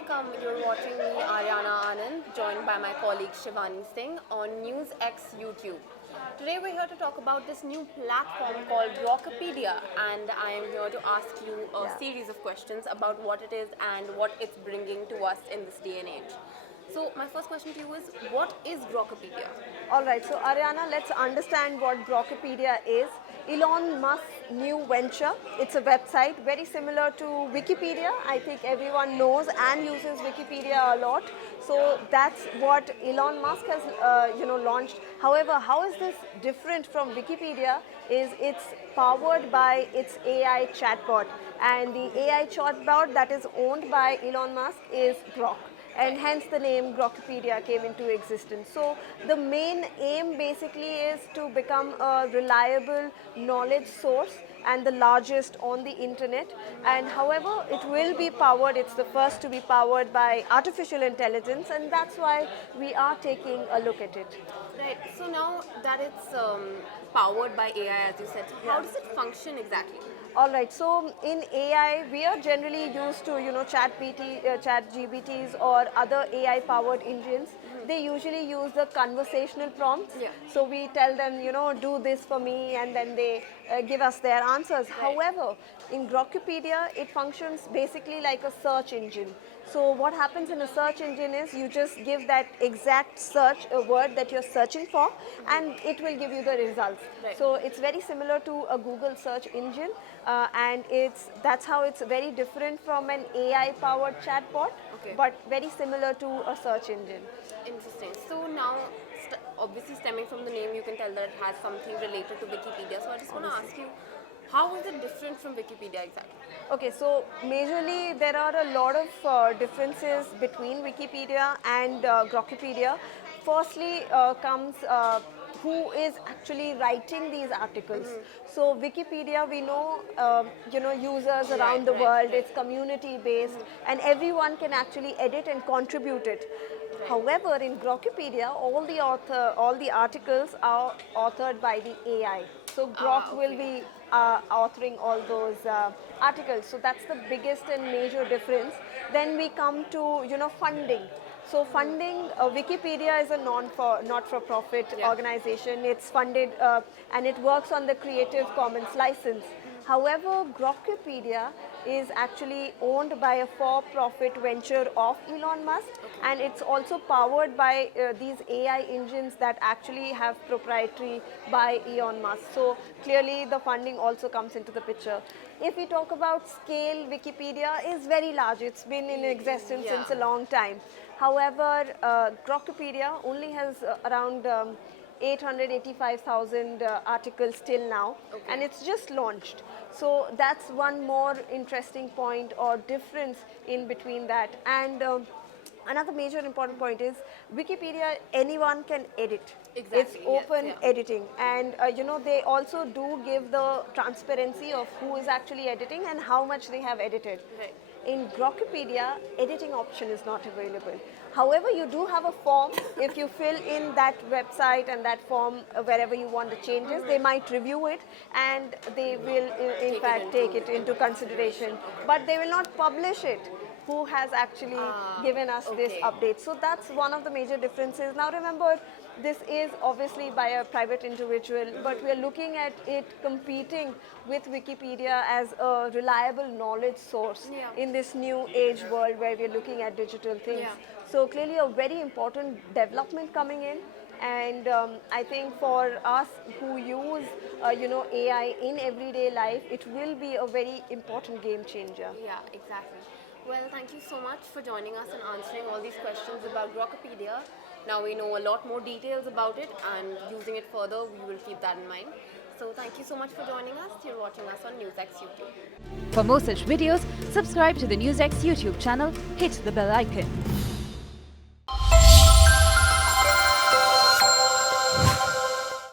welcome. You're watching me, Ariana Anand, joined by my colleague Shivani Singh on NewsX YouTube. Today we're here to talk about this new platform called Grokpedia, and I am here to ask you a series of questions about what it is and what it's bringing to us in this day and age. So my first question to you is, what is Grokpedia? All right, so Ariana, let's understand what Grokpedia is. Elon Musk's new venture. It's a website very similar to Wikipedia. I think everyone knows and uses Wikipedia a lot. So that's what Elon Musk has, launched. However, how is this different from Wikipedia? Is it's powered by its AI chatbot, and the AI chatbot that is owned by Elon Musk is Grok, and hence the name Grokpedia came into existence. So the main aim basically is to become a reliable knowledge source and the largest on the internet. And however, it will be powered, it's the first to be powered by artificial intelligence, and that's why we are taking a look at it. Right, so now that it's powered by AI, as you said, how does it function exactly? All right. So in AI, we are generally used to chat GBTs or other AI-powered engines. They usually use the conversational prompts. Yeah. So we tell them do this for me, and then they give us their answers. Right. However, in Grokpedia, it functions basically like a search engine. So what happens in a search engine is you just give that exact search word that you're searching for, and it will give you the results. Right. So it's very similar to a Google search engine, and that's how it's very different from an AI-powered chatbot, but very similar to a search engine. Interesting. So now, obviously stemming from the name, you can tell that it has something related to Wikipedia. So I just want to ask you, how is it different from Wikipedia exactly? Okay, so majorly there are a lot of differences between Wikipedia and Grokpedia. Firstly comes who is actually writing these articles. So Wikipedia, we know, users around the world. It's community based, and everyone can actually edit and contribute it. However, in Grokpedia, all the articles are authored by the AI. So Grok will be authoring all those articles. So that's the biggest and major difference. Then we come to funding. So funding, Wikipedia is a not-for-profit organization. It's funded and it works on the Creative Commons license. However, Grokpedia is actually owned by a for-profit venture of Elon Musk, and it's also powered by these AI engines that actually have proprietary by Elon Musk. So clearly the funding also comes into the picture. If we talk about scale, Wikipedia is very large. It's been in existence since a long time. However, Grokpedia only has around 885,000 articles till now, and it's just launched. So that's one more interesting point or difference in between that. And another major important point is Wikipedia, anyone can edit. Exactly, it's open editing, and they also do give the transparency of who is actually editing and how much they have edited. Right. In Grokpedia, editing option is not available. However, you do have a form. If you fill in that website and that form wherever you want the changes, they might review it, and they will in fact take it into consideration. But they will not publish it. Who has actually given us this update. So that's one of the major differences. Now remember, this is obviously by a private individual, but we are looking at it competing with Wikipedia as a reliable knowledge source in this new age world where we are looking at digital things. So clearly a very important development coming in. And I think for us who use AI in everyday life, it will be a very important game changer. Yeah, exactly. Well, thank you so much for joining us and answering all these questions about Grokpedia. Now we know a lot more details about it, and using it further, we will keep that in mind. So thank you so much for joining us. You're watching us on NewsX YouTube. For more such videos, subscribe to the NewsX YouTube channel, hit the bell icon.